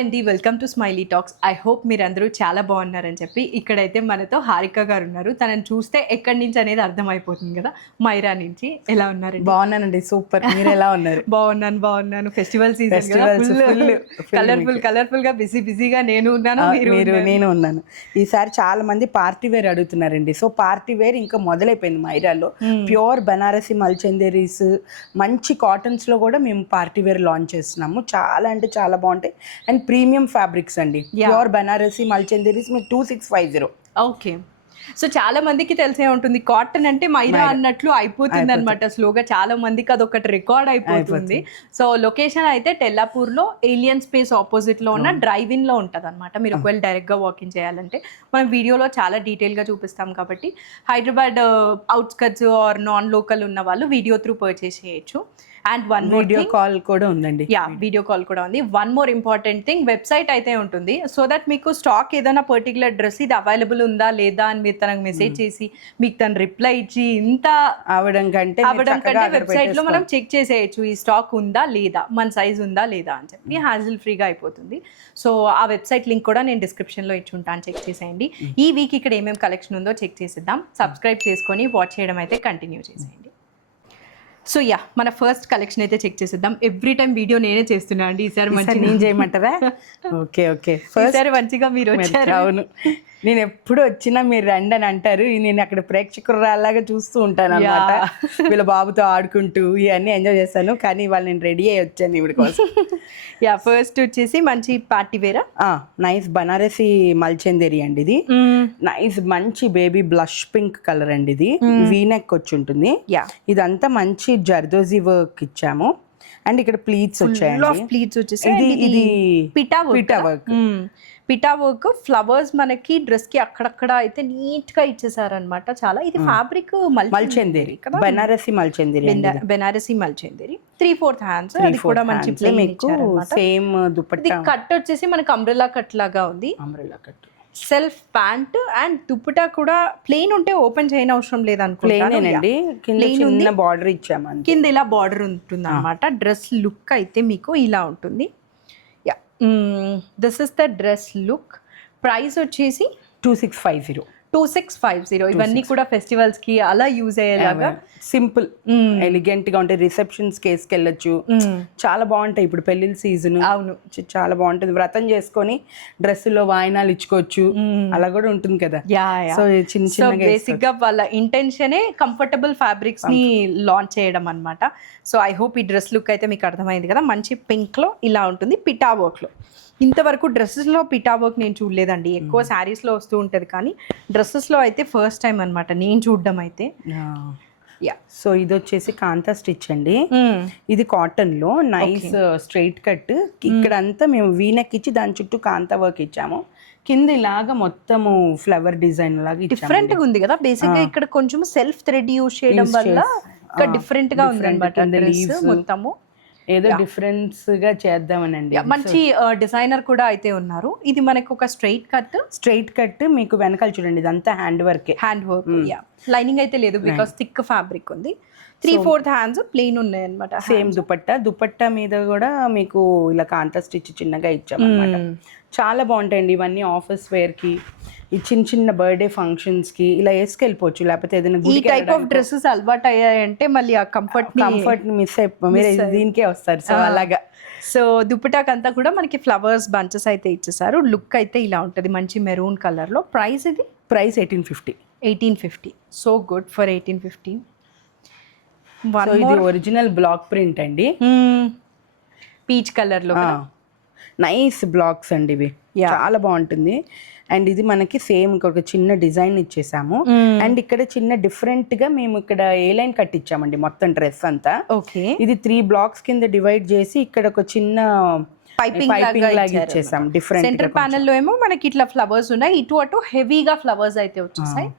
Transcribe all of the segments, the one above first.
అండి, welcome to smiley talks. I hope మీరందరూ చాలా బాగున్నారని చెప్పి. ఇక్కడైతే మనతో హారిక గారు ఉన్నారు. తనని చూస్తే ఎక్కడి నుంచి అనేది అర్థమైపోతుంది కదా, మైరా నుంచి. ఎలా ఉన్నారండి? బాగున్నానండి, సూపర్. మీరు ఎలా ఉన్నారు? బాగున్నాను. ఫెస్టివల్ సీజన్ కదా, కలర్ఫుల్ గా బిజీగా నేను ఉన్నాను, నేను ఉన్నాను. ఈసారి చాలా మంది పార్టీ వేర్ అడుగుతున్నారండి. సో పార్టీ వేర్ ఇంకా మొదలైపోయింది మైరాలో. ప్యూర్ బనారసి మల్చందేరీస్, మంచి కాటన్స్ లో కూడా మేము పార్టీ వేర్ లాంచ్ చేస్తున్నాము. చాలా అంటే చాలా బాగుంటాయి. అండ్ ప్రీమియం ఫ్యాబ్రిక్స్ అండి. ప్యూర్ బనారసి మల్చందేరీస్ మీకు 2650. ఓకే. సో చాలా మందికి తెలిసే ఉంటుంది, కాటన్ అంటే మైరా అన్నట్లు అయిపోతుంది అనమాట స్లోగా. చాలా మందికి అదొకటి రికార్డ్ అయిపోతుంది. సో లొకేషన్ అయితే టెల్లాపూర్ లో ఏలియన్ స్పేస్ ఆపోజిట్ లో ఉన్న డ్రైవ్ ఇన్ లో ఉంటది అనమాట. మీరు ఒకవేళ డైరెక్ట్ గా వాకింగ్ చేయాలంటే మనం వీడియోలో చాలా డీటెయిల్ గా చూపిస్తాం కాబట్టి Hyderabad outskirts or non local ఉన్న వాళ్ళు వీడియో త్రూ పర్చేస్ చేయొచ్చు. అండ్ వన్ వీడియో కాల్ కూడా ఉందండి. వీడియో కాల్ కూడా ఉంది. One more important thing, website అయితే ఉంటుంది. సో దట్ మీకు స్టాక్ ఏదైనా పర్టికులర్ డ్రెస్ ఇది అవైలబుల్ ఉందా లేదా అని మీరు తనకు మెసేజ్ చేసి మీకు తను రిప్లై ఇచ్చి ఇంత అవడం కంటే వెబ్సైట్ లో మనం చెక్ చేసేయచ్చు ఈ స్టాక్ ఉందా లేదా, మన సైజ్ ఉందా లేదా అని చెప్పి. హ్యాజిల్ ఫ్రీగా అయిపోతుంది. సో ఆ వెబ్సైట్ లింక్ కూడా నేను డిస్క్రిప్షన్ లో ఇచ్చి ఉంటాను, చెక్ చేసేయండి. ఈ వీక్ ఇక్కడ ఏమేమి కలెక్షన్ ఉందో చెక్ చేసేద్దాం. సబ్స్క్రైబ్ చేసుకొని వాచ్ చేయడం అయితే కంటిన్యూ చేసేయండి. సో మన ఫస్ట్ కలెక్షన్ అయితే చెక్ చేసేద్దాం. ఎవ్రీ టైం వీడియో నేనే చేస్తున్నా అండి, ఈసారి మంచిగా నేను చేయమంటారా? ఓకే. ఈసారి మంచిగా మీరు వచ్చారు. అవును, నేను ఎప్పుడు వచ్చినా మీరు రండి అని అంటారు. నేను అక్కడ ప్రేక్షకురాలాగా చూస్తూ ఉంటాను అనమాట. వీళ్ళ బాబుతో ఆడుకుంటూ ఇవన్నీ ఎంజాయ్ చేస్తాను. కానీ వాళ్ళు నేను రెడీ అయ్యి వచ్చాను ఇవిడ కోసం. ఫస్ట్ వచ్చేసి మంచి పార్టీ వేరా నైస్ బనారసి మల్చందేరి అండి. ఇది నైస్ మంచి బేబీ బ్లష్ పింక్ కలర్ అండి. ఇది వీనెక్ వచ్చి ఉంటుంది. ఇదంతా మంచి జర్దోజీ వర్క్ ఇచ్చాము. అండ్ ఇక్కడ ప్లీట్స్ వచ్చాయండి. ప్లీట్స్ వచ్చేసి ఇది పిటా వర్క్ ఫ్లవర్స్ మనకి డ్రెస్ కి అక్కడక్కడ అయితే నీట్ గా ఇచ్చేసారనమాట. చాలా ఇది ఫ్యాబ్రిక్ మల్చందేరి కదా, బనారసి మల్చందేరి 3/4 హ్యాండ్స్. అది కూడా మంచి ప్లెయిన్ ఇచ్చారన్నమాట. సేమ్ దుపట్టా. కట్ వచ్చేసి మనకి అంబ్రెల్లా కట్ లాగా ఉంది. Umbrella cut, self pant and dupatta కూడా ప్లెయిన్ ఉంటే ఓపెన్ చేయని అవసరం లేదనుకుంటానండి. కింద బార్డర్ ఇచ్చాము, కింద ఇలా బార్డర్ ఉంటుంది అనమాట. డ్రెస్ లుక్ అయితే మీకు ఇలా ఉంటుంది. This is the dress look. Price వచ్చేసి 2650. ఇవన్నీ కూడా ఫెస్టివల్స్ కి అలా యూజ్ అయ్యేలాగా సింపుల్ ఎలిగెంట్ గా ఉంటాయి. రిసెప్షన్స్ కేసుకి వెళ్ళొచ్చు, చాలా బాగుంటాయి. ఇప్పుడు పెళ్లిళ్ళ సీజన్, అవును, చాలా బాగుంటుంది. వ్రతం చేసుకొని డ్రెస్సులో వాయినాలు ఇచ్చుకోవచ్చు, అలా కూడా ఉంటుంది కదా. సో చిన్న బేసిక్ గా వాళ్ళ ఇంటెన్షనే కంఫర్టబుల్ ఫ్యాబ్రిక్స్ ని లాంచ్ చేయడం అన్నమాట. సో ఐ హోప్ ఈ డ్రెస్ లుక్ అయితే మీకు అర్థమైంది కదా. మంచి పింక్ లో ఇలా ఉంటుంది, పిటా వర్క్ లో. ఇంతవరకు డ్రెస్సెస్లో పిటా వర్క్ నేను చూడలేదండి. ఎక్కువ శారీస్లో వస్తూ ఉంటుంది, కానీ డ్రెస్సెస్లో అయితే ఫస్ట్ టైం అనమాట నేను చూడడం అయితే. సో ఇది వచ్చేసి కాంతా స్టిచ్ అండి. ఇది కాటన్ లో నైస్ స్ట్రైట్ కట్. ఇక్కడంతా మేము వీనెక్ ఇచ్చి దాని చుట్టూ కాంతా వర్క్ ఇచ్చాము. కింద ఇలాగా మొత్తము ఫ్లవర్ డిజైన్ లాగా డిఫరెంట్ గా ఉంది కదా. బేసిక్ గా ఇక్కడ కొంచెం సెల్ఫ్ థ్రెడ్ యూజ్ చేయడం వల్ల ఇక్కడ డిఫరెంట్ గా ఉంది అనమాట. మొత్తము ఏదో డిఫరెన్స్ గా చేద్దామనండి. మంచి డిజైనర్ కూడా అయితే ఉన్నారు. ఇది మనకు ఒక స్ట్రైట్ కట్ మీకు వెనకాల చూడండి, ఇదంతా హ్యాండ్ వర్క్. లైనింగ్ అయితే లేదు, బికాస్ థిక్ ఫ్యాబ్రిక్ ఉంది. 3/4 హ్యాండ్స్ ప్లెయిన్ ఉన్నాయి అనమాట. సేమ్ దుపట్టా మీద కూడా మీకు ఇలా కాంతా స్టిచ్ చిన్నగా ఇచ్చామన్నమాట. చాలా బాగుంటాయండి ఇవన్నీ. ఆఫీస్ వేర్ కి, ఈ చిన్న బర్త్డే ఫంక్షన్స్ కి ఇలా వేసుకెళ్ళిపోవచ్చు. లేకపోతే ఏదైనా ఈ టైప్ ఆఫ్ డ్రెస్సెస్ అలవాటు అయ్యాయంటే మళ్ళీ ఆ కంఫర్ట్ మిస్ అయిపో దీనికే వస్తారు. సో అలాగా. సో దుపటాకంతా కూడా మనకి ఫ్లవర్స్ బంచెస్ అయితే ఇచ్చేసారు. లుక్ అయితే ఇలా ఉంటుంది, మంచి మెరూన్ కలర్ లో. ప్రైస్ 1850. So good for 1850. ఇది ఒరిజినల్ బ్లాక్ ప్రింట్ అండి, పీచ్ కలర్ లో. నైస్ బ్లాక్స్ అండి ఇవి, చాలా బాగుంటుంది. అండ్ ఇది మనకి సేమ్ ఒక చిన్న డిజైన్ ఇచ్చేసాము. అండ్ ఇక్కడ చిన్న డిఫరెంట్ గా మేము ఇక్కడ ఏ లైన్ కట్టించామండి మొత్తం డ్రెస్ అంతా. ఓకే. ఇది 3 బ్లాక్స్ కింద డివైడ్ చేసి ఇక్కడ ఒక చిన్న పైపింగ్ లాగా ఇచ్చేసాం. డిఫరెంట్ సెంటర్ ప్యానెల్ లో ఏమో మనకి ఇట్లా ఫ్లవర్స్ ఉన్నాయి, ఇటు అటు హెవీగా ఫ్లవర్స్ అయితే వచ్చేసాయి.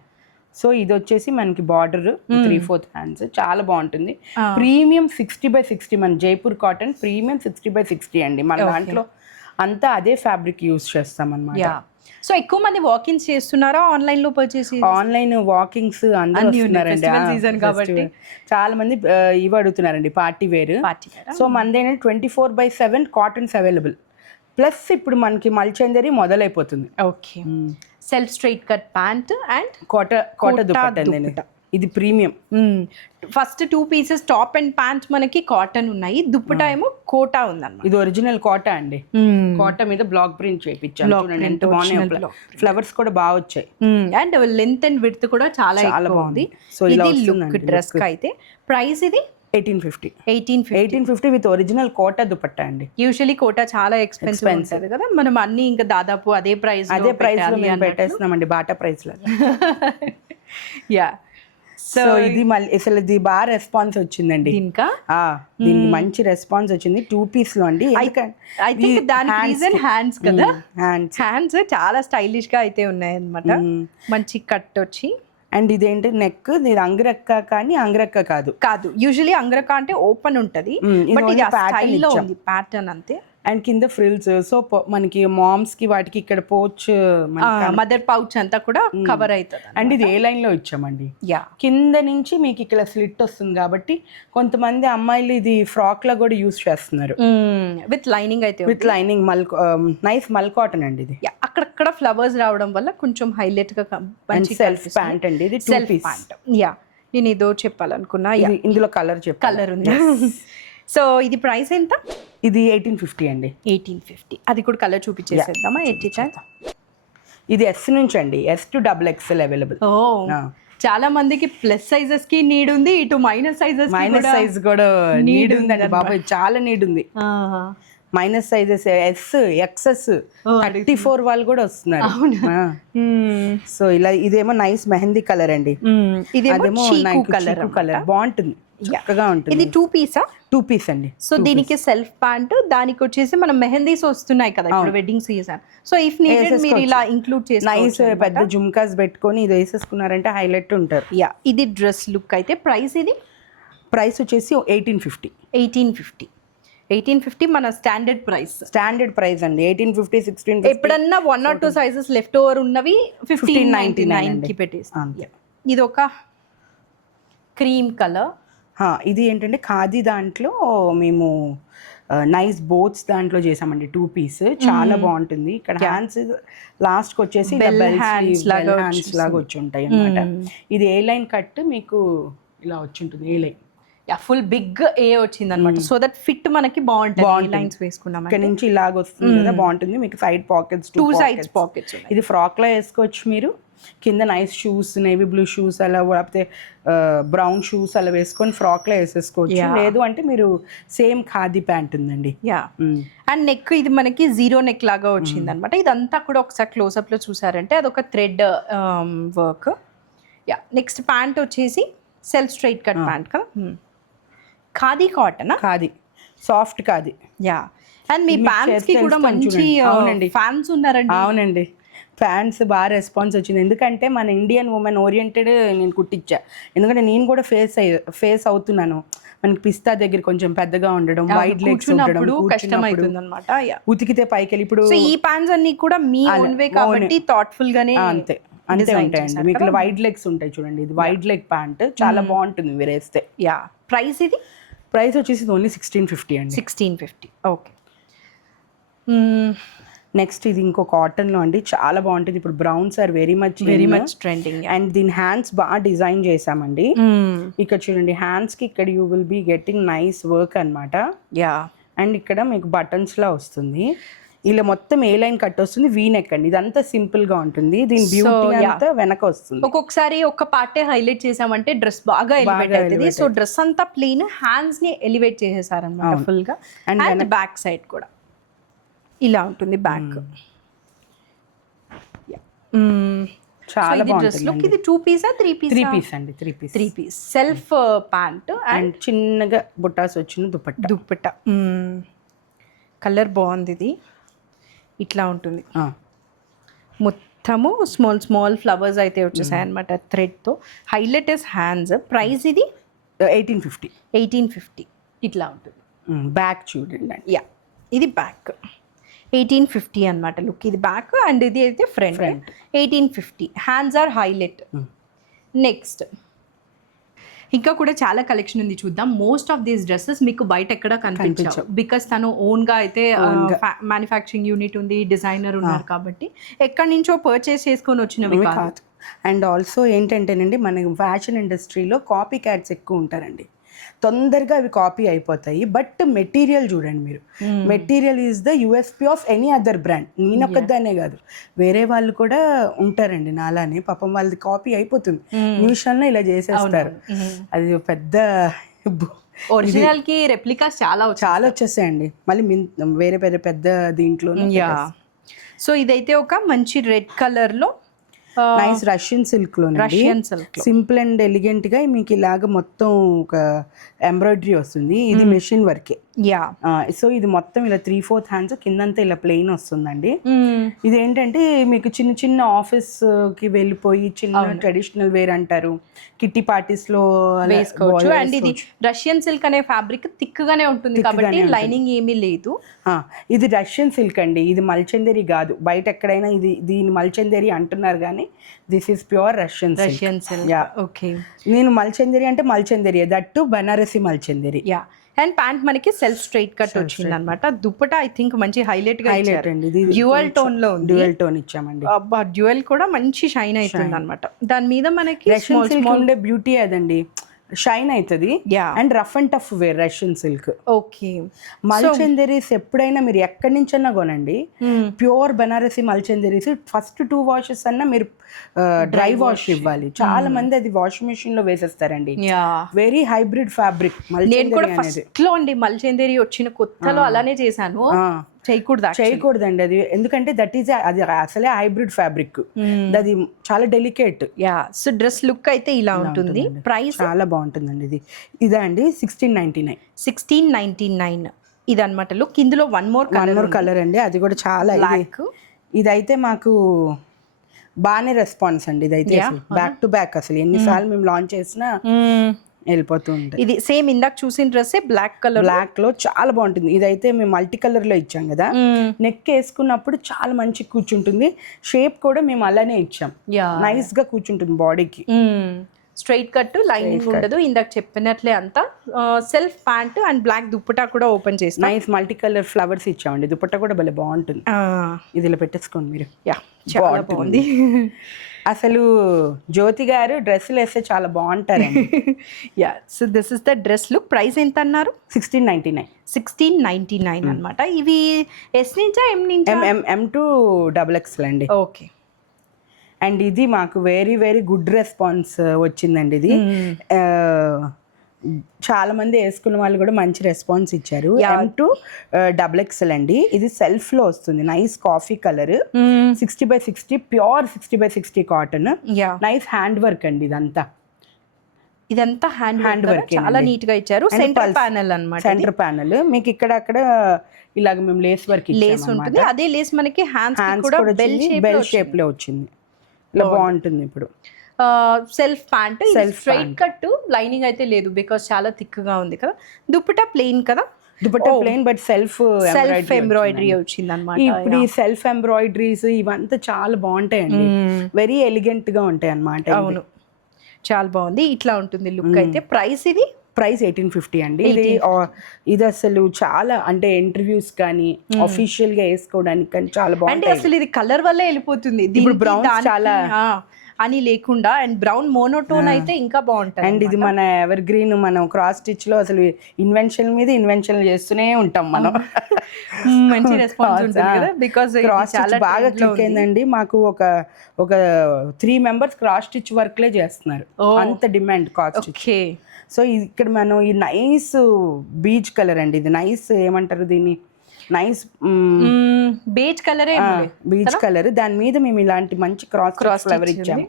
సో ఇది వచ్చేసి మనకి బార్డర్ 3/4 హ్యాండ్స్, చాలా బాగుంటుంది. ప్రీమియం 60/60 మన జైపూర్ కాటన్ ప్రీమియం 60/60 అండి. మన దాంట్లో అంతా అదే ఫ్యాబ్రిక్ యూజ్ చేస్తాం అన్నమాట. సో ఎక్కువ మంది వాకింగ్స్ చేస్తున్నారా, ఆన్లైన్ లో పర్చేస్? ఆన్లైన్ వాకింగ్స్ అందరూ వస్తున్నారండి సీజన్ కాబట్టి. చాలా మంది ఇవి అడుగుతున్నారండి పార్టీ వేర్. సో మనదేనా 24/7 కాటన్స్ అవైలబుల్. ప్లస్ ఇప్పుడు మనకి మల్చందరి మొదలైపోతుంది. Okay, self straight cut pant and Kota dupatta అండి. ఇది premium. First 2 pieces top and pant మనకి కాటన్ ఉన్నాయి, దుప్పటా ఏమో కోటా ఉందన్నమాట. ఇది ఒరిజినల్ కోట అండి. కోట మీద బ్లాక్ ప్రింట్ చేయించాను చూడండి, ఎంత బాగున్నాయి. ఫ్లవర్స్ కూడా బాగా వచ్చాయి అండ్ లెంత్ అండ్ విడ్త్ కూడా చాలా బాగుంది. సో ఇలా లుక్ డ్రెస్ కి అయితే ప్రైస్ ఇది 1850 విత్ ఒరిజినల్ కోటా దుపట్టా అండి. యూజువల్లీ కోటా చాలా ఎక్స్పెన్సివ్ ఉంటుంది కదా, మనం అన్ని ఇంకా దాదాపు అదే ప్రైస్ లో మేము పెట్టేస్తున్నామండి, బాటా ప్రైస్ లో. యా, సో ఇది మళ్ళీ అసలు ఇది బాగా రెస్పాన్స్ వచ్చిందండి. దీనికి మంచి రెస్పాన్స్ వచ్చింది 2 పీస్ లో అండి. ఐ థింక్ దానికి రీజన్ హ్యాండ్స్ కదా, హ్యాండ్స్ చాలా స్టైలిష్ గా అయితే ఉన్నాయి అన్నమాట. మంచి కట్ వచ్చి అండ్ ఇదేంటి నెక్, ఇది అంగరక్క కానీ అంగరక్క కాదు. యూజువల్లీ అంగరక్క అంటే ఓపెన్ ఉంటది, బట్ ఇది స్టైల్లో ఉంది ప్యాటర్న్ అంతే. అండ్ కింద ఫ్రిల్స్, సో మనకి మామ్స్ కి వాటికి ఇక్కడ పోచ్ మదర్ పౌచ్ అంతా కూడా కవర్ అవుతుంది. అండ్ ఇది ఏ లైన్ లో ఇచ్చామండి. కింద నుంచి మీకు ఇక్కడ స్లిట్ వస్తుంది కాబట్టి కొంతమంది అమ్మాయిలు ఇది ఫ్రాక్ లా కూడా యూస్ చేస్తున్నారు. విత్ లైనింగ్ అయితే, విత్ లైనింగ్ నైస్ మల్ కాటన్ అండి ఇది. అక్కడక్కడ ఫ్లవర్స్ రావడం వల్ల కొంచెం హైలైట్ గా సెల్ఫ్ ప్యాంట్ అండి ఇది. 2 పీస్ ప్యాంట్. నేను ఏదో చెప్పాలనుకున్నా, ఇందులో కలర్ ఉంది. సో ఇది ప్రైస్ ఎంత? ఇది 1850 అండి. 1850. అది కూడా కలర్ చూపించేసేద్దామా? ఇది S నుంచి అండి, S to XXL అవైలబుల్. చాలా మందికి ప్లస్ సైజెస్ కి నీడ్ ఉంది, ఇటు మైనస్ సైజ్ కూడా నీడ్ ఉందండి బాబాయ్, చాలా నీడ్ ఉంది. మైనస్ సైజెస్ S, XS, 34 వాళ్ళు కూడా వస్తున్నారు. సో ఇలా ఇదేమో నైస్ మెహందీ కలర్ అండి, ఇదేమో కలర్ బాగుంటుంది, చక్కగా ఉంటుంది. ఇది 2 పీసా? 2 పీస్ అండి. సో దీనికి సెల్ఫ్ ప్యాంట్, దానికి వచ్చేసి మనం మెహందీస్ వస్తున్నాయి కదా ఇప్పుడు wedding season, so if needed మీరు ఇలా ఇంక్లూడ్ చేసి నైస్ పెద్ద జుమ్కాస్ పెట్టుకొని ఇది వేసేసుకున్నారంటే హైలైట్ ఉంటారు. ఇది డ్రెస్ లుక్ అయితే. ప్రైస్ ఇది? ప్రైస్ వచ్చేసి 1850. 1850 మన స్టాండర్డ్ ప్రైస్ అండి. 1850, 1650. ఎప్పుడన్నా 1 or 2 సైజెస్ లెఫ్ట్ ఓవర్ ఉన్నవి 1599 కి పెట్టేస్తాం. ఇది ఒక క్రీమ్ కలర్. ఇది ఏంటంటే ఖాదీ దాంట్లో మేము నైస్ బోట్స్ దాంట్లో చేసామండి 2 పీస్, చాలా బాగుంటుంది. ఇక్కడ హ్యాండ్స్ లాస్ట్ కి వచ్చేసి హ్యాండ్స్ లాగా వచ్చి ఉంటాయి అన్నమాట. ఇది ఏ లైన్ కట్ మీకు ఇలా వచ్చి ఉంటుంది, ఏ లైన్ ఫుల్ బిగ్ ఏ వచ్చింది అనమాట. సో దట్ ఫిట్ మనకి బాగుంటుంది. లైన్స్ వేసుకున్నాం ఇక్కడ నుంచి ఇలాగ వస్తుంది కదా, బాగుంటుంది. మీకు సైడ్ పాకెట్స్, 2 సైడ్స్ పాకెట్స్. ఇది ఫ్రాక్ లా వేసుకోవచ్చు మీరు. కింద nice shoes, navy blue shoes అలా, లేకపోతే బ్రౌన్ షూస్ అలా వేసుకొని ఫ్రాక్ లా వేసేసుకోవచ్చు. లేదు అంటే మీరు సేమ్ ఖాదీ ప్యాంట్ ఉందండి. అండ్ నెక్ ఇది మనకి 0 నెక్ లాగా వచ్చింది అనమాట. ఇదంతా కూడా ఒకసారి క్లోజ్అప్ లో చూసారంటే అదొక థ్రెడ్ వర్క్. నెక్స్ట్ ప్యాంట్ వచ్చేసి సెల్ఫ్ స్ట్రైట్ కట్ ప్యాంట్ కదా, khadi cotton, khadi soft khadi. And me pants కి కూడా మంచి ఫ్యాన్స్ ఉన్నారండి. అవునండి, ఫ్యాన్స్ బాగా రెస్పాన్స్ వచ్చింది. ఎందుకంటే మన ఇండియన్ ఉమెన్ ఓరియంటెడ్ నేను కుట్టించా. ఎందుకంటే నేను కూడా ఫేస్ అవుతున్నాను. మనకి పిస్తా దగ్గర కొంచెం పెద్దగా ఉండడం, వైడ్ లెగ్స్ ఉండడం కష్టం అవుతుంది అనమాట. ఉతికితే పైకి వెళ్ళి ఇప్పుడు ఈ ప్యాంట్స్ అన్ని కూడా మీ ఓన్ వే కాబట్టి థాట్ఫుల్ గానే అంతే ఉంటాయండి. మీకు వైడ్ లెగ్స్ ఉంటాయి చూడండి, ఇది వైడ్ లెగ్ ప్యాంట్ చాలా బాగుంటుంది మీరు వేస్తే. ప్రైస్ ఇది? ప్రైస్ వచ్చేసి ఓన్లీ 1650 అండి. 1650. ఓకే. నెక్స్ట్ ఇది ఇంకో కాటన్ లో అండి, చాలా బాగుంటుంది. ఇప్పుడు browns are very much trending. And దీని హ్యాండ్స్ బాగా డిజైన్ చేసామండి. ఇక్కడ చూడండి హ్యాండ్స్ కి ఇక్కడ you will be getting nice work అన్నమాట. అండ్ ఇక్కడ మీకు బటన్స్ లా వస్తుంది. ఇలా మొత్తం ఏ లైన్ కట్ వస్తుంది, వీ నెక్ అండి. ఇదంతా సింపుల్ గా ఉంటుంది. దీని బ్యూటీ అంతా వెనక వస్తుంది. ఒక్కొక్కసారి ఒక పార్టే హైలైట్ చేసామంటే డ్రెస్ బాగా ఎలివేట్ అవుతుంది. సో డ్రెస్ అంతా ప్లెయిన్, హ్యాండ్స్ ని ఎలివేట్ చేసేసారన్నమాట ఫుల్ గా. అండ్ బ్యాక్ సైడ్ కూడా ఇలా ఉంటుంది బ్యాక్. చాలా బాగుంటుంది. ఇది 2 పీసా 3 పీస్? 3 పీస్ అండి. 3 పీస్ సెల్ఫ్ ప్యాంట్ అండ్ చిన్నగా బుట్టాస్ వచ్చిన దుపట్టా. కలర్ బాగుంది. ఇది ఇట్లా ఉంటుంది మొత్తము స్మాల్ ఫ్లవర్స్ అయితే వచ్చేసాయి అనమాట థ్రెడ్ తో. Highlight is hands. ప్రైస్ ఇది 1850. ఇట్లా ఉంటుంది. బ్యాక్ చూడండి. ఇది బ్యాక్ 1850 అనమాట లుక్. ఇది బ్యాక్ అండ్ ఇది అయితే front. 1850. Hands are highlight. Next ఇంకా కూడా చాలా కలెక్షన్ ఉంది, చూద్దాం. మోస్ట్ ఆఫ్ దీస్ డ్రెస్సెస్ మీకు బయట ఎక్కడ కనిపించవు, బికాస్ తను ఓన్ గా అయితే మ్యానుఫ్యాక్చరింగ్ యూనిట్ ఉంది, డిజైనర్ ఉన్నారు కాబట్టి ఎక్కడి నుంచో పర్చేస్ చేసుకొని వచ్చినవి కాదు. అండ్ ఆల్సో ఏంటంటేనండి, మన ఫ్యాషన్ ఇండస్ట్రీలో కాపీ క్యాట్స్ ఎక్కువ ఉంటారండి. తొందరగా అవి కాపీ అయిపోతాయి. బట్ మెటీరియల్ చూడండి మీరు, material is the USP of any other brand. నేనొక్కదానే కాదు, వేరే వాళ్ళు కూడా ఉంటారండి నాలానే. పాపం వాళ్ళది కాపీ అయిపోతుంది, నిమిషాల్లో ఇలా చేసేస్తారు. అది పెద్ద ఒరిజినల్ కి రెప్లికాస్ చాలా వచ్చేసాయండి. మళ్ళీ వేరే వేరే పెద్ద దీంట్లో. సో ఇదైతే ఒక మంచి రెడ్ కలర్ లో నైస్ రష్యన్ సిల్క్ లో, సింపుల్ అండ్ ఎలిగెంట్ గా మీకు ఇలాగ మొత్తం ఒక ఎంబ్రాయిడరీ వస్తుంది. ఇది మెషిన్ వర్కే. సో ఇది మొత్తం ఇలా 3/4 హ్యాండ్స్, కిందంతా ఇలా ప్లెయిన్ వస్తుందండి. ఇది ఏంటంటే మీకు చిన్న చిన్న ఆఫీస్ కి వెళ్ళిపోయి చిన్న ట్రెడిషనల్ వేర్ అంటారు, కిట్టి పార్టీస్ లో వేసుకోవచ్చు. అండ్ ఇది రష్యన్ సిల్క్ అనే ఫ్యాబ్రిక్ థిక్ గానే ఉంటుంది కాబట్టి లైనింగ్ ఏమీ లేదు. ఇది రష్యన్ సిల్క్ అండి, ఇది మల్చందేరి కాదు. బయట ఎక్కడైనా దీని మల్చందేరి అంటున్నారు కానీ this is pure Russian silk. Okay, నేను మల్చందేరి అంటే మల్చందేరి, దట్టు బనారసి మల్చందేరి. అండ్ ప్యాంట్ మనకి సెల్ఫ్ స్ట్రైట్ కట్ వచ్చింది అనమాట. దుప్పట ఐ థింక్ మంచి హైలైట్ అండి, డ్యూయల్ టోన్ లో ఉంది. డ్యూయల్ టోన్ ఇచ్చామండి. డ్యూయల్ కూడా మంచి షైన్ అవుతుంది అనమాట. దాని మీద మనకి ఉండే బ్యూటీ అదండి, షైన్ అవుతుంది. And rough and tough wear Russian silk. Okay, మల్చందరీస్ ఎప్పుడైనా మీరు ఎక్కడి నుంచన్నా కొనండి, ప్యూర్ బనారసి మల్చందరీస్ ఫస్ట్ 2 వాషెస్ అన్నా మీరు డ్రై వాష్ ఇవ్వాలి. చాలా మంది అది వాషింగ్ మెషిన్ లో వేసేస్తారండి. వెరీ హైబ్రిడ్ ఫ్యాబ్రిక్ మల్చందేరి వచ్చిన కొత్తలో అలానే చేశాను. చేయకూడదండి అది, ఎందుకంటే దట్ ఈస్ అది అసలే హైబ్రిడ్ ఫ్యాబ్రిక్, అది చాలా డెలికేట్. సో డ్రెస్ లుక్ అయితే ఇలా ఉంటుంది. ప్రైస్ చాలా బాగుంటుందండి. ఇదా అండి 1699 ఇది అనమాట లుక్. ఇందులో వన్ మోర్ కలర్ అండి, అది కూడా చాలా బ్లాక్. ఇదైతే మాకు బాగానే రెస్పాన్స్ అండి. ఇదైతే బ్యాక్ టు బ్యాక్ అసలు ఎన్నిసార్లు మేము లాంచ్ చేసినా వెళ్ళిపోతూ ఉంటాయి. ఇది సేమ్ ఇందాక చూసిన డ్రెస్ బ్లాక్ లో చాలా బాగుంటుంది. ఇదైతే మేము మల్టీ కలర్ లో ఇచ్చాం కదా, నెక్ వేసుకున్నప్పుడు చాలా మంచి కూర్చుంటుంది. షేప్ కూడా మేము అలానే ఇచ్చాం, నైస్ గా కూర్చుంటుంది బాడీకి. స్ట్రైట్ కట్, లైనింగ్ ఉండదు. ఇందాక చెప్పినట్లే అంతా self pant and black dupatta కూడా ఓపెన్ చేసి నైస్ మల్టీ కలర్ ఫ్లవర్స్ ఇచ్చామండి. దుప్పటా కూడా భలే బాగుంటుంది. ఇది ఇలా పెట్టేసుకోండి మీరు. చాలా బాగుంది. అసలు జ్యోతి గారు డ్రెస్సులు వేస్తే చాలా బాగుంటారండి. So this is the dress look. Price ఎంత అన్నారు? 1699 అనమాట. ఇవి ఎస్ నుంచా ఎం నుంచా? M to XXL అండి. ఓకే. అండ్ ఇది మాకు వెరీ వెరీ గుడ్ రెస్పాన్స్ వచ్చిందండి. ఇది చాలా మంది వేసుకున్న వాళ్ళు కూడా మంచి రెస్పాన్స్ ఇచ్చారు. M to XXL అండి. ఇది సెల్ఫ్ లో వస్తుంది, nice coffee colour, 60/60 pure 60/60 cotton, nice hand work అండి. ఇదంతా హ్యాండ్ వర్క్ చాలా నీట్ గా ఇచ్చారు. సెంటర్ ప్యానెల్ అన్నమాట. సెంటర్ ప్యానెల్ మీకు ఇక్కడ అక్కడ ఇలాగ మేము లేస్ వర్క్ లేస్ ఉంటుంది. అదే లేస్ మనకి హ్యాండ్స్ కూడా బెల్ షేప్ లో వచ్చింది. ఇలా బాగుంటుంది. ఇప్పుడు self pant, straight cut, lining అయితే లేదు బికాస్ చాలా థిక్ గా ఉంది కదా. దుప్పటా ప్లెయిన్ కదా, dupatta plain but self embroidery వచ్చింది అనమాట. ఇప్పుడు ఈ సెల్ఫ్ ఎంబ్రాయిడరీస్ ఇవంతా చాలా బాగుంటాయండి, వెరీ ఎలిగెంట్ గా ఉంటాయి అన్నమాట. అవును, చాలా బాగుంది. ఇట్లా ఉంటుంది లుక్ అయితే. ప్రైస్ ఇది ప్రైస్ 1850 అండి. ఇది అసలు చాలా అంటే ఇంటర్వ్యూస్ కానీ అఫీషియల్ గా వేసుకోవడానికి కానీ చాలా బాగుంది. అసలు ఇది కలర్ వల్లే వెళ్ళిపోతుంది. ఇప్పుడు బ్రౌన్ చాలా అని లేకుండా అండ్ బ్రౌన్ మోనోటోన్ అయితే ఇంకా బాగుంటుంది. అండ్ ఇది మన ఎవర్ గ్రీన్, మనం క్రాస్ స్టిచ్ లో అసలు ఇన్వెన్షన్ మీద ఇన్వెన్షన్ చేస్తూనే ఉంటాం మనం. మంచి రెస్పాన్స్ ఉంటుంది కదా, బికాజ్ క్రాస్ స్టిచ్ బాగా క్లిక్ అయిందండి. మాకు ఒక 3 members క్రాస్ స్టిచ్ వర్క్ లే చేస్తున్నారు, అంత డిమాండ్ క్రాస్ స్టిచ్. సో ఇక్కడ మనం ఈ నైస్ బీచ్ కలర్ అండి, ఇది నైస్ ఏమంటారు దీన్ని, nice beach colour, beach colour. దాని మీద మేము ఇలాంటి మంచి క్రాస్ ఫ్లవర్ ఇచ్చాము.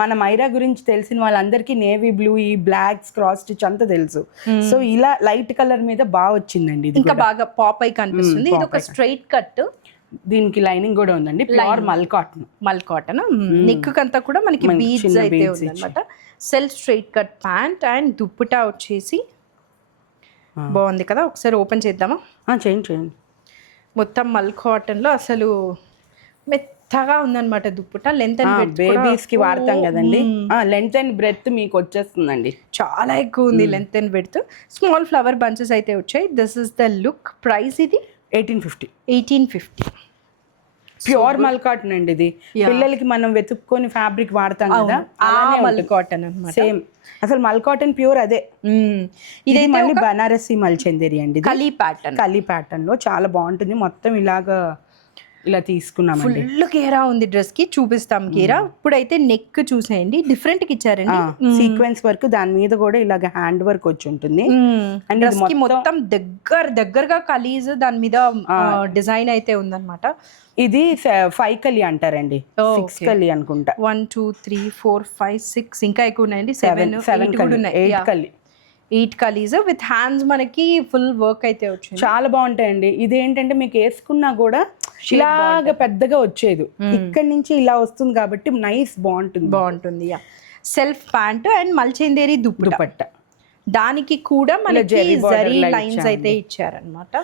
మన మైరా గురించి తెలిసిన వాళ్ళందరికీ నేవీ బ్లూ, ఈ బ్లాక్స్ క్రాస్ స్టిచ్ అంతా తెలుసు. సో ఇలా లైట్ కలర్ మీద బాగా వచ్చిందండి. ఇది ఇంకా బాగా పాప్ అయి కనిపిస్తుంది. ఇది ఒక స్ట్రైట్ కట్, దీనికి లైనింగ్ కూడా ఉందండి, ప్యూర్ మల్ కాటన్. నెక్ కంతా కూడా మనకి బీడ్స్ అయితే ఉందన్నమాట. Self straight cut pant and dupatta వచ్చేసి బాగుంది కదా. ఒకసారి ఓపెన్ చేద్దామా? చేయండి. మొత్తం మల్ కాటన్లో అసలు మెత్తగా ఉందన్నమాట dupatta. Length and breadth babies కి వాడతాం కదండి, లెంత్ అండ్ బ్రెడ్త్ మీకు వచ్చేస్తుందండి. చాలా ఎక్కువ ఉంది length and breadth. Small flower bunches అయితే వచ్చాయి. This is the look. Price ఇది 1850. 1850. ప్యూర్ మల్ కాటన్ అండి ఇది. పిల్లలకి మనం వెతుక్కొని ఫ్యాబ్రిక్ వాడతాం కదా, మల్ కాటన్ అన్నమాట. సేమ్ అసలు మల్ కాటన్ ప్యూర్ అదే. ఇది మళ్ళీ బనారసి మల్చందేరి అండి, కలీ ప్యాటర్న్ లో చాలా బాగుంటుంది. మొత్తం ఇలా తీసుకున్నామండి. ఫుల్ గేరా ఉంది డ్రెస్ కి, చూపిస్తాం గేరా. ఇప్పుడైతే నెక్ చూసేయండి, డిఫరెంట్ కి ఇచ్చారండి. సీక్వెన్స్ వర్క్, దాని మీద కూడా ఇలాగ హ్యాండ్ వర్క్ వచ్చి ఉంటుంది. అండ్ డ్రెస్ కి మొత్తం దగ్గరగా కలీజ్ దాని మీద డిజైన్ అయితే ఉందన్నమాట. ఇది 5 కలి అంటారండి, 6 కలి అనుకుంటా. 1 2 3 4 5 6 ఇంకా ఎక్కువ ఉన్నాయండి. 7 కూడా ఉన్నాయి. 8 కలి, 8 కలీస్ విత్ హ్యాండ్స్ మనకి ఫుల్ వర్క్ అయితే వచ్చింది. చాలా బాగుంటాయండి. ఇది ఏంటంటే మీకు వేసుకున్నా కూడా ఇలాగ పెద్దగా వచ్చేది, ఇక్కడ నుంచి ఇలా వస్తుంది కాబట్టి నైస్ బాగుంటుంది. సెల్ఫ్ ప్యాంట్ అండ్ మల్చేందేరి దుపట్టా, దానికి కూడా మనకి జరీ లైన్స్ అయితే ఇచ్చారనమాట.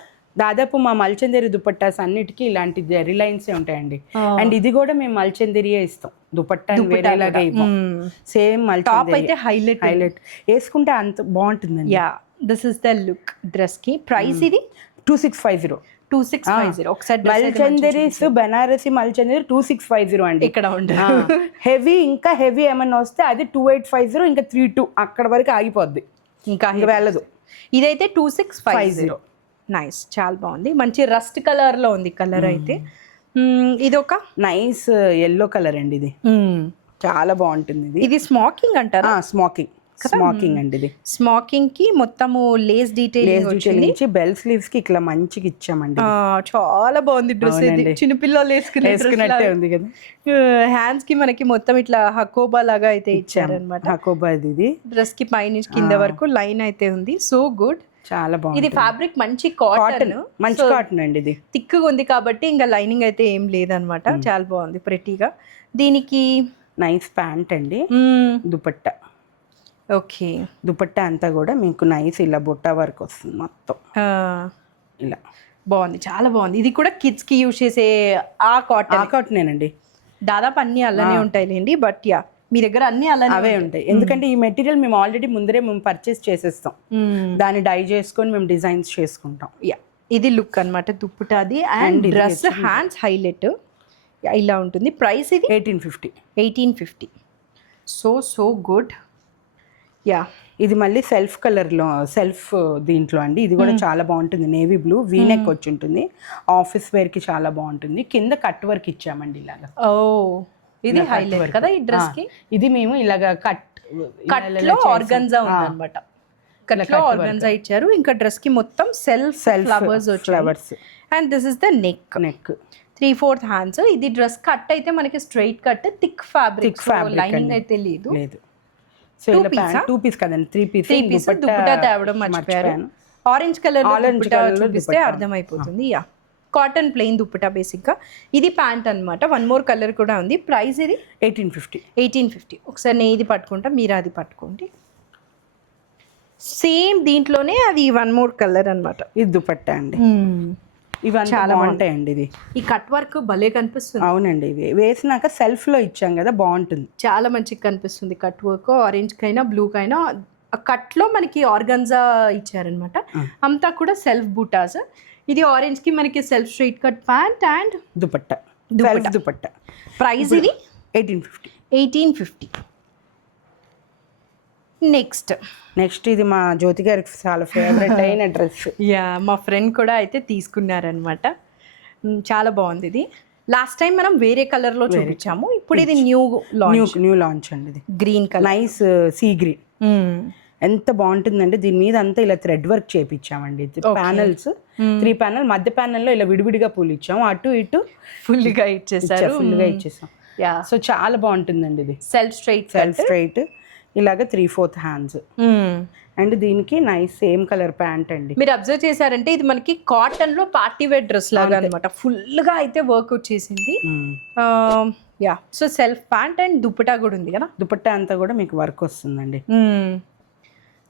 దాదాపు మా మల్చందేరి దుపట్టాస్ అన్నిటికీ ఇలాంటి జరీ లైన్స్ ఉంటాయండి. అండ్ ఇది కూడా మేము మల్చందేరియే ఇస్తాం, దుపట్టా వేరేలాగా ఇవ్వం. సేమ్ టాప్ అయితే హైలైట్ వేసుకుంటే అంత బాగుంటుందండి. Yeah, this is the look dress కి. ప్రైస్ ఇది 2650. 2650. ఒకసారి మల్చందేరీస్ బనారసి మల్చందేరి 2650 అండి. ఇక్కడ ఉంటుంది హెవీ, ఇంకా హెవీ ఏమన్నా వస్తే అది 2850, ఇంకా 32 అక్కడ వరకు ఆగిపోద్ది, ఇంకా వెళ్ళదు. ఇదైతే 2650. నైస్, చాలా బాగుంది. మంచి రస్ట్ కలర్ లో ఉంది కలర్ అయితే. ఇది ఒక నైస్ ఎల్లో కలర్ అండి, ఇది చాలా బాగుంటుంది. ఇది స్మోకింగ్ అంటారా? స్మోకింగ్ అండి ఇది. స్మోకింగ్ కి మొత్తము లేస్ డీటెయిలింగ్ వచ్చింది. బెల్ స్లీవ్స్ కి ఇట్లా మంచిగా ఇచ్చామండి. చాలా బాగుంది డ్రెస్. చిన్నపిల్లలు వేసుకున్నట్టే ఉంది కదా. హ్యాండ్స్ కి మనకి మొత్తం ఇట్లా హకోబా లాగా అయితే ఇచ్చారనమాట. హకోబా ఇది డ్రెస్ కి పైనుంచి కింద వరకు లైన్ అయితే ఉంది. సో గుడ్, చాలా బాగుంది. ఇది ఫ్యాబ్రిక్ మంచి కాటన్, మంచి కాటన్ అండి. ఇది థిక్గా ఉంది కాబట్టి ఇంకా లైనింగ్ అయితే ఏం లేదనమాట. చాలా బాగుంది ప్రెటీగా. దీనికి నైస్ ప్యాంట్ అండి, దుపట్టా. ఓకే, దుపట్టా అంతా కూడా మీకు నైస్ ఇలా బుట్ట వర్క్ వస్తుంది మొత్తం ఇలా. బాగుంది, చాలా బాగుంది. ఇది కూడా కిడ్స్ కి యూజ్ చేసే ఆ కాటనేనండి. దాదాపు అన్ని అలానే ఉంటాయిలేండి. బట్ యా, మీ దగ్గర అన్ని అవే ఉంటాయి. ఎందుకంటే ఈ మెటీరియల్ మేము ఆల్రెడీ ముందరే మేము పర్చేస్ చేసేస్తాం, దాన్ని డై చేసుకొని మేము డిజైన్స్ చేసుకుంటాం. యా, ఇది లుక్ అనమాట దుప్పటాది. అండ్ డ్రెస్ హ్యాండ్స్ హైలైట్ ఇలా ఉంటుంది. ప్రైస్ ఇది 1850. So good. యా, ఇది మళ్ళీ సెల్ఫ్ కలర్లో, సెల్ఫ్ దీంట్లో అండి. ఇది కూడా చాలా బాగుంటుంది. నేవీ బ్లూ వీనెక్ వచ్చి ఉంటుంది. ఆఫీస్ వేర్కి చాలా బాగుంటుంది. కింద కట్ వర్క్ ఇచ్చామండి ఇలాగా. ఇది హైలైట్ కదా ఈ డ్రెస్ కి. ఇది మేము ఇలాగా కట్ లో ఆర్గన్జా ఉందన్నమాట. కట్ లో ఆర్గన్జా ఇచ్చారు. ఇంకా డ్రెస్ కి మొత్తం self flowers. And this is the neck 3/4 hands. ఇది డ్రెస్ కట్ అయితే మనకి straight cut, thick fabric, lining అయితే లేదు. సో ఇలా 2 పీస్ కదండి, 3 పీస్ దుపట్టా తేవడం మర్చిపోయారు. ఆరెంజ్ కలర్ చూపిస్తే అర్థమైపోతుంది. Yeah, cotton plain dupatta basic గా. ఇది ప్యాంట్ అన్నమాట. 1 మోర్ కలర్ కూడా ఉంది. ప్రైస్ ఇది 1850. ఒకసారి నేను ఇది పట్టుకుంటా, మీరు అది పట్టుకోండి. సేమ్ దీంట్లోనే అది 1 మోర్ కలర్ అన్నమాట. ఇది దుపట్టా అండి. ఇవన్నీ చాలా బాగుంటాయండి. ఇది ఈ కట్ వర్క్ భలే కనిపిస్తుంది. అవునండి, ఇవి వేసినాక సెల్ఫ్ లో ఇచ్చాం కదా, బాగుంటుంది. చాలా మంచిగా కనిపిస్తుంది కట్ వర్క్. ఆరెంజ్ కైనా బ్లూ కైనా కట్ లో మనకి ఆర్గన్జా ఇచ్చారనమాట. అంతా కూడా సెల్ఫ్ బూటాస్. ఇది ఆరెంజ్ కి మనకి self straight cut pant and dupatta. Price ఇది 1850. నెక్స్ట్ ఇది మా జ్యోతి గారికి చాలా ఫేవరెట్ అయిన డ్రెస్. యా, మా ఫ్రెండ్ కూడా అయితే తీసుకున్నారనమాట. చాలా బాగుంది. ఇది లాస్ట్ టైం మనం వేరే కలర్ లో చూపించాము. ఇప్పుడు ఇది న్యూ లాంచ్ అండి. ఇది green colour, nice sea green. ఎంత బాగుంటుందండి. దీని మీద అంతా ఇలా థ్రెడ్ వర్క్ చేపించామండి. ప్యానల్స్ 3 ప్యానల్, మధ్య ప్యానల్లో ఇలా విడివిడిగా పూలు ఇచ్చాము. అటు ఇటు ఫుల్ గా ఇచ్చేసాం. సో చాలా బాగుంటుందండి. ఇది సెల్ఫ్ స్ట్రైట్ ఇలాగ 3/4 హ్యాండ్స్. అండ్ దీనికి నైస్ సేమ్ కలర్ ప్యాంట్ అండి. మీరు అబ్జర్వ్ చేశారంటే ఇది మనకి కాటన్ లో పార్టీ వేర్ డ్రెస్ లాగా అనమాట. ఫుల్ గా అయితే వర్క్ వచ్చేసింది. Yeah, so self pant and dupatta కూడా ఉంది కదా. దుపట్టా అంతా కూడా మీకు వర్క్ వస్తుందండి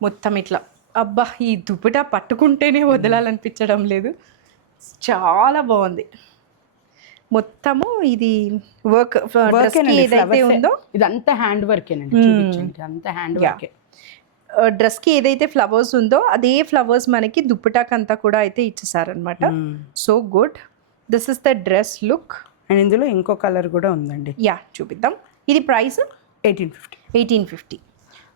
మొత్తం ఇట్లా. అబ్బా, ఈ దుపట్టా పట్టుకుంటేనే వదలాలనిపించడం లేదు. చాలా బాగుంది. మొత్తము ఇది వర్క్ ఏదైతే ఉందో ఇదంతా హ్యాండ్ వర్కేనండి, చూపించండి అంతా హ్యాండ్ వర్కే. డ్రెస్కి ఏదైతే ఫ్లవర్స్ ఉందో అదే ఫ్లవర్స్ మనకి దుప్పటాక్ అంతా కూడా అయితే ఇచ్చేసారనమాట. So good. This is the dress look. And ఇందులో ఇంకో కలర్ కూడా ఉందండి. యా చూపిద్దాం. ఇది ప్రైస్ 1850.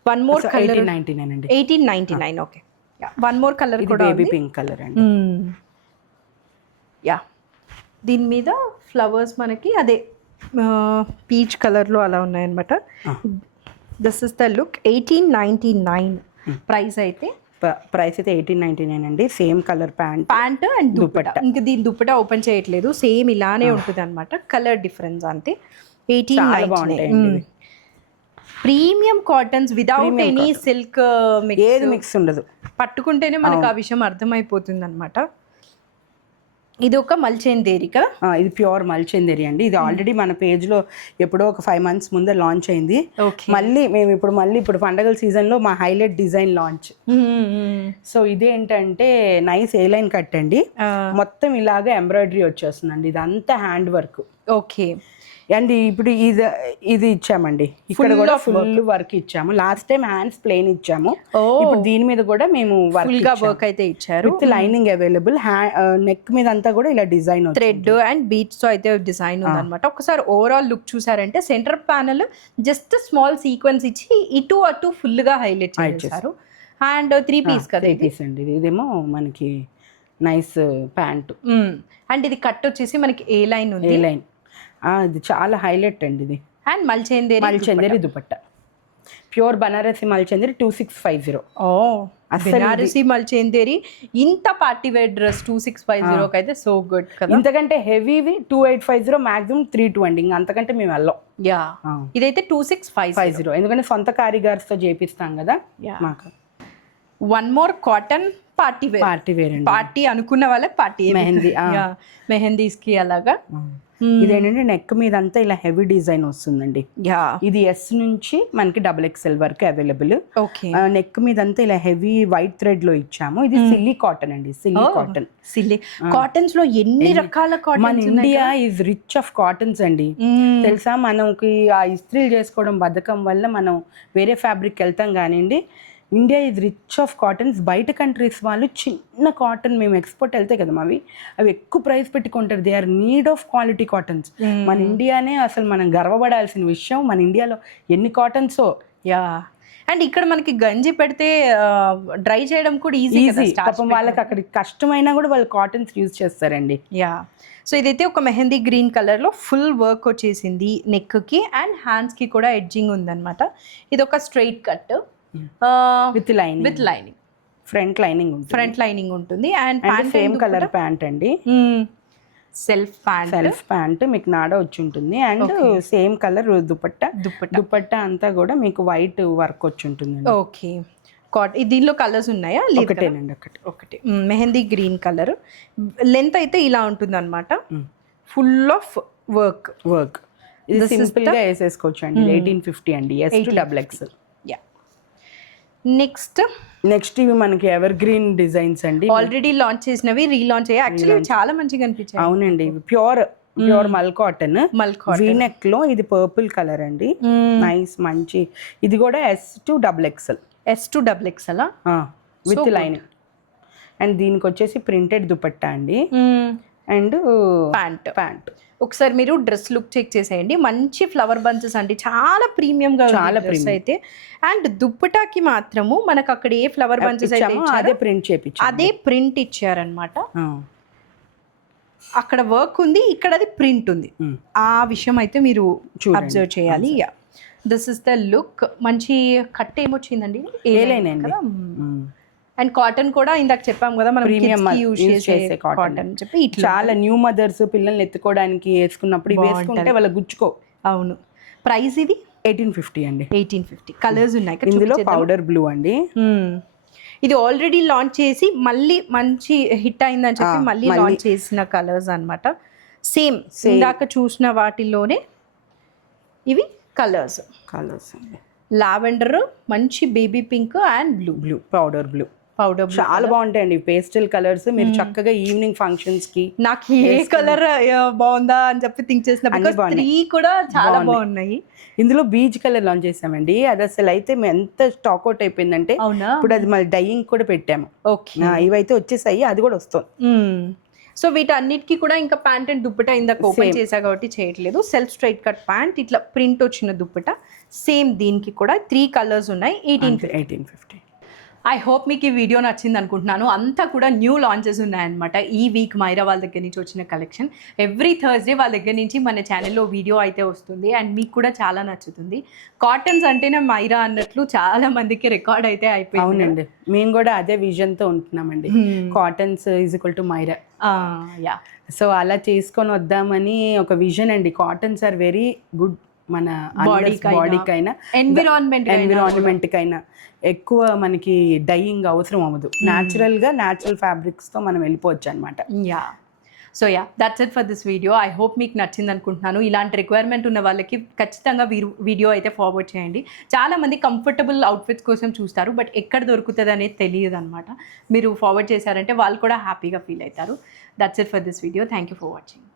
వన్ మోర్ కలర్ 1899 అండి. 1899. Okay. Yeah one more colour కూడా బేబీ పింక్ కలర్ అండి. యా దీని మీద ఫ్లవర్స్ మనకి అదే పీచ్ కలర్లో అలా ఉన్నాయన్నమాట. This is the look. 1899 price అయితే. ప్రైస్ అయితే 1899 అండి. Same colour pant and dupatta. ఇంకా దీని దుప్పటా ఓపెన్ చేయట్లేదు, సేమ్ ఇలానే ఉంటుంది అనమాట, కలర్ డిఫరెన్స్ అంతే. 1899. Premium cottons without any silk ఏది మిక్స్ ఉండదు. పట్టుకుంటేనే మనకు ఆ విషయం అర్థమైపోతుంది అనమాట. ఇది ఒక మల్చేందేరి కదా, ఇది ప్యూర్ మల్చేందేరి అండి. ఇది ఆల్రెడీ మన పేజ్ లో ఎప్పుడో ఒక 5 months ముందే లాంచ్ అయింది. మళ్ళీ మేము ఇప్పుడు పండగల సీజన్ లో మా హైలైట్ డిజైన్ లాంచ్. సో ఇదేంటంటే నైస్ ఏ లైన్ కట్ అండి, మొత్తం ఇలాగా ఎంబ్రాయిడరీ వచ్చేస్తుందండి. ఇదంతా హ్యాండ్ వర్క్. ఓకే. అండ్ ఇప్పుడు ఇది ఇచ్చామండి, ఇక్కడ కూడా ఫుల్ వర్క్ ఇచ్చాము. లాస్ట్ టైం హ్యాండ్స్ ప్లెయిన్ ఇచ్చాము, ఇప్పుడు దీని మీద కూడా మేము వర్క్ అయితే ఇచ్చారు. With lining available. నెక్ మీద అంతా కూడా ఇలా డిజైన్ థ్రెడ్ అండ్ బీట్స్ తో అయితే డిజైన్ ఉందన్నమాట. ఒకసారి ఓవరాల్ లుక్ చూసారంటే centre panel just small sequence ఇచ్చి ఇటు అటు ఫుల్ గా హైలైట్ చేశారు. అండ్ 3 piece కదా, 3 piece అండి. ఇదేమో మనకి నైస్ ప్యాంట్. అండ్ ఇది కట్ వచ్చేసి మనకి ఏ లైన్ ఉంది. ఏ లైన్ ఇది చాలా హైలైట్ అండి. ఇది అండ్ మల్చేందేరి దుపట్టా, ప్యూర్ బనారసి మల్చేందేరి 2650. బనారసి మల్చేందేరి ఇంత పార్టీ వేర్ డ్రెస్ 2650 అయితే సో గుడ్ కదా. ఇంతకంటే హెవీవి 2850, మాక్సిమం 32 అండి. ఇంకా అంతకంటే మేము వెళ్ళాం. యా ఇదైతే 2650, ఎందుకంటే సొంత కారిగార్స్ తో చేపిస్తాం కదా మాకు. One more cotton party wear అండి. పార్టీ అనుకున్న వాళ్ళకి పార్టీ మెహందీస్ కి అలాగా. ఇదేంటంటే నెక్ మీద అంతా ఇలా హెవీ డిజైన్ వస్తుందండి. ఇది S నుంచి మనకి XXL వరకు అవైలబుల్. నెక్ మీద అంతా ఇలా హెవీ వైట్ థ్రెడ్ లో ఇచ్చాము. ఇది సిల్లీ కాటన్ అండి. సిల్లీ కాటన్స్ లో ఎన్ని రకాల కాటన్. మన India is rich of cottons అండి. తెలుసా, మనకి ఆ ఇస్త్రీలు చేసుకోవడం బద్ధకం వల్ల మనం వేరే ఫ్యాబ్రిక్ వెళ్తాం కానివ్వండి. India is rich of cottons. బయట కంట్రీస్ వాళ్ళు చిన్న కాటన్, మేము ఎక్స్పోర్ట్ వెళ్తే కదా అవి ఎక్కువ ప్రైస్ పెట్టుకుంటారు. They are need of quality cottons. మన ఇండియానే అసలు మనం గర్వపడాల్సిన విషయం. మన ఇండియాలో ఎన్ని కాటన్సో. అండ్ ఇక్కడ మనకి గంజి పెడితే డ్రై చేయడం కూడా ఈజీ. పాపం వాళ్ళకి అక్కడ కష్టమైనా కూడా వాళ్ళు కాటన్స్ యూజ్ చేస్తారండి. సో ఇదైతే ఒక మెహందీ గ్రీన్ కలర్ లో ఫుల్ వర్క్ వచ్చేసింది నెక్ కి అండ్ హ్యాండ్స్ కి కూడా ఎడ్జింగ్ ఉందన్నమాట. ఇది ఒక straight cut with lining. Front lining ఉంటుంది. అండ్ సేమ్ కలర్ ప్యాంట్ అండి. సెల్ఫ్ ప్యాంట్ మీకు నాడ వచ్చి ఉంటుంది. అండ్ సేమ్ కలర్ దుపట్టా అంతా కూడా మీకు వైట్ వర్క్ వచ్చి ఉంటుంది. ఓకే. దీనిలో కలర్స్ ఉన్నాయా? ఒకటేనండి, ఒకటి మెహందీ గ్రీన్ కలర్. లెంత్ అయితే ఇలా ఉంటుంది అనమాట, ఫుల్ ఆఫ్ వర్క్. ఇది సింపుల్ గా వేసేసుకోవచ్చు అండి. 1850 అండి. S to XXL. నెక్స్ట్ ఇవి మనకి ఎవర్ గ్రీన్ డిజైన్స్ అండి. ఆల్రెడీ లాంచ్ చేసినవి రీలాంచ్ అయ్యాయి. యాక్చువల్లీ చాలా మంచిగా అనిపించాయి. అవునండి. ప్యూర్ మల్ కాటన్ వీనెక్ లో. ఇది పర్పుల్ కలర్ అండి. నైస్ మంచి. ఇది కూడా S to XXL with lining. And దీనికి వచ్చేసి ప్రింటెడ్ దుపట్టా అండి. And pant. ఒకసారి మీరు డ్రెస్ లుక్ చెక్ చేసేయండి. మంచి ఫ్లవర్ బంచెస్ అండి, చాలా ప్రీమియం గా డ్రెస్ అయితే. అండ్ దుప్పటాకి మాత్రము మనకు అక్కడ ఏ ఫ్లవర్ బంచెస్ అయితే అదే ప్రింట్ ఇచ్చారనమాట. అక్కడ వర్క్ ఉంది, ఇక్కడ అది ప్రింట్ ఉంది. ఆ విషయం అయితే మీరు అబ్జర్వ్ చేయాలి. This is the look. మంచి కట్ ఏమొచ్చిందండి, అండ్ కాటన్ కూడా ఇందాక చెప్పాం కదా మనం యూజ్ చేసే కాటన్ చెప్పి. చాలా న్యూ మదర్స్ పిల్లల్ని ఎత్తుకోవడానికి వేసుకున్నప్పుడు వేసుకుంటే వాళ్ళ గుచ్చుకో. అవును. ప్రైస్ ఇది 1850 అండి. 1850. కలర్స్ ఉన్నాయి ఇందులో పౌడర్ బ్లూ అండి. ఇది ఆల్రెడీ లాంచ్ చేసి మళ్ళీ మంచి హిట్ అయిందని చెప్పి మళ్ళీ లాంచ్ చేసిన కలర్స్ అన్నమాట. సేమ్ ఇందాక చూసిన వాటిలోనే ఇవి కలర్స్. అండి. లావెండర్, మంచి baby pink and blue. Powder blue. Powder చాలా బాగుంటాయండి పేస్టల్ కలర్స్. మీరు చక్కగా ఈవినింగ్ ఫంక్షన్స్ కి నాకు ఏ కలర్ బాగుందా అని చెప్పి థింక్ చేసిన 3 కూడా చాలా బాగున్నాయి. ఇందులో బీచ్ కలర్ లాంచ్ చేసామండి. అది అసలు అయితే ఎంత స్టాక్ అవుట్ అయిపోయిందంటే అవునా? ఇప్పుడు అది మళ్ళీ డైయింగ్ కూడా పెట్టాము. ఓకే, ఇవైతే వచ్చేసాయి, అది కూడా వస్తుంది. సో వీటన్నిటికీ కూడా ఇంకా ప్యాంట్ అండ్ దుప్పట ఇందాక ఓపెన్ చేసా కాబట్టి చేయట్లేదు. సెల్ఫ్ స్ట్రైట్ కట్ ప్యాంట్, ఇట్లా ప్రింట్ వచ్చిన దుప్పట సేమ్. దీనికి కూడా 3 కలర్స్ ఉన్నాయి. 1850. ఐ హోప్ మీకు ఈ వీడియో నచ్చింది అనుకుంటున్నాను. అంతా కూడా న్యూ లాంచెస్ ఉన్నాయన్నమాట ఈ వీక్ మైరా వాళ్ళ దగ్గర నుంచి వచ్చిన కలెక్షన్. ఎవ్రీ థర్స్డే వాళ్ళ దగ్గర నుంచి మన ఛానల్లో వీడియో అయితే వస్తుంది అండ్ మీకు కూడా చాలా నచ్చుతుంది. కాటన్స్ అంటేనే మైరా అన్నట్లు చాలా మందికి రికార్డ్ అయితే అయిపోయింది. అవునండి, మేము కూడా అదే విజన్తో ఉంటున్నామండి. Cottons is equal to Myra. Yeah, so అలా చేసుకొని వద్దామని ఒక విజన్ అండి. కాటన్స్ ఆర్ వెరీ గుడ్ మన బాడీకైనా ఎన్విరాన్మెంట్కైనా. ఎక్కువ మనకి డైయింగ్ అవసరం అవ్వదు. న్యాచురల్ ఫ్యాబ్రిక్స్తో మనం వెళ్ళిపోవచ్చు అనమాట. Yeah, so yeah, that's it for this video. I hope మీకు నచ్చింది అనుకుంటున్నాను. ఇలాంటి రిక్వైర్మెంట్ ఉన్న వాళ్ళకి ఖచ్చితంగా వీడియో అయితే ఫార్వర్డ్ చేయండి. చాలామంది కంఫర్టబుల్ అవుట్ఫిట్స్ కోసం చూస్తారు, బట్ ఎక్కడ దొరుకుతుంది అనేది తెలియదు అనమాట. మీరు ఫార్వర్డ్ చేశారంటే వాళ్ళు కూడా హ్యాపీగా ఫీల్ అవుతారు. That's it for this video. Thank you for watching.